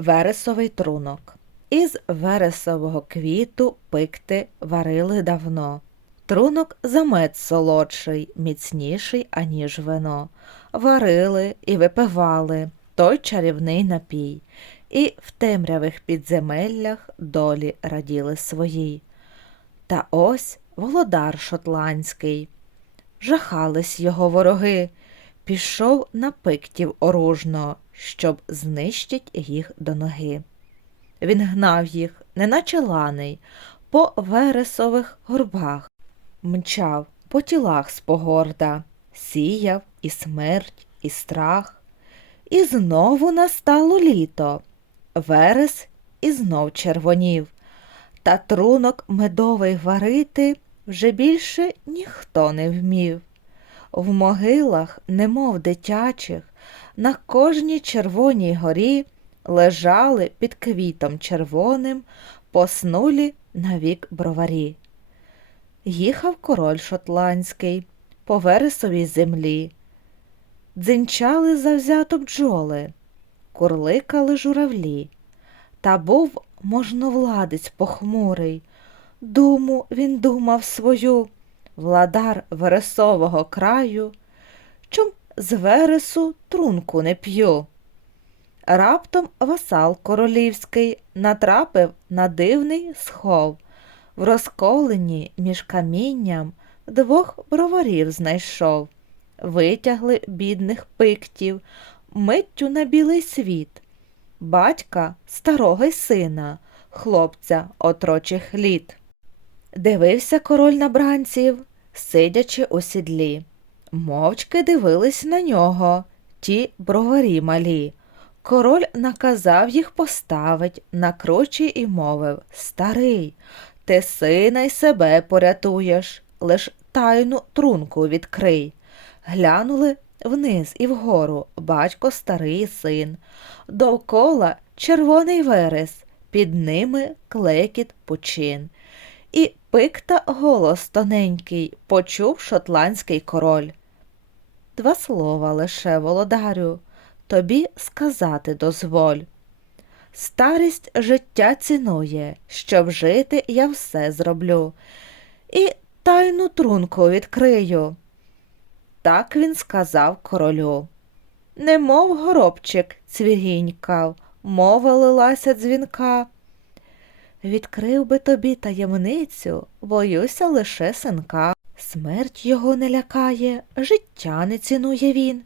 Вересовий трунок. Із вересового квіту пикти варили давно. Трунок за мед солодший, міцніший, аніж вино. Варили і випивали той чарівний напій, і в темрявих підземеллях долі раділи своїй. Та ось володар шотландський. Жахались його вороги, пішов на пиктів оружно, щоб знищить їх до ноги. Він гнав їх, неначе ланий, по вересових горбах, мчав по тілах спогорда, сіяв і смерть, і страх. І знову настало літо, верес і знов червонів, та трунок медовий варити вже більше ніхто не вмів. В могилах, немов дитячих, на кожній червоній горі лежали під квітом червоним, поснулі навік броварі. Їхав король шотландський по вересовій землі. Дзинчали завзято бджоли, курликали журавлі. Та був можновладець похмурий. Думу він думав свою, владар вересового краю, чом з вересу трунку не п'ю. Раптом васал королівський натрапив на дивний схов. В розколені між камінням двох броварів знайшов. Витягли бідних пиктів, миттю на білий світ. Батька старого й сина, хлопця отрочих літ. Дивився король на бранців, сидячи у сідлі. Мовчки дивились на нього, ті броварі малі. Король наказав їх поставить на кручі і мовив Старий, ти сина й себе порятуєш, лиш тайну трунку відкрий. Глянули вниз і вгору батько старий син. Довкола червоний верес, під ними клекіт почин. І пикта голос тоненький почув шотландський король. Два слова лише, володарю, тобі сказати дозволь. Старість життя цінує, щоб жити я все зроблю, і тайну трунку відкрию. Так він сказав королю. Немов горобчик цвірінькав, мова лилася дзвінка. Відкрив би тобі таємницю, боюся лише синка. Смерть його не лякає, життя не цінує він.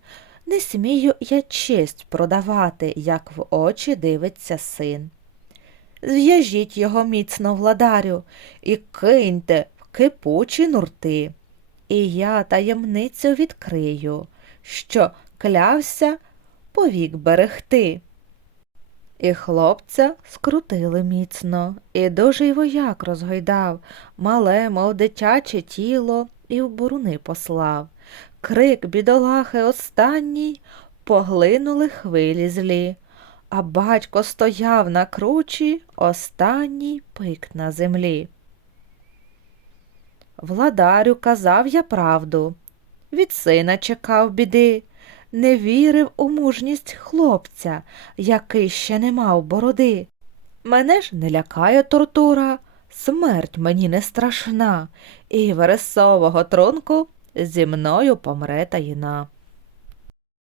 Не смію я честь продавати, як в очі дивиться син. Зв'яжіть його міцно владарю і киньте в кипучі нурти. І я таємницю відкрию, що клявся повік берегти. І хлопця скрутили міцно, і дужий вояк розгойдав, мале, мов дитяче тіло, і в буруни послав. Крик бідолахи останній поглинули хвилі злі, а батько стояв на кручі, останній пик на землі. Владарю казав я правду, від сина чекав біди, не вірив у мужність хлопця, який ще не мав бороди. Мене ж не лякає тортура, смерть мені не страшна, і вересового тронку зі мною помре таїна.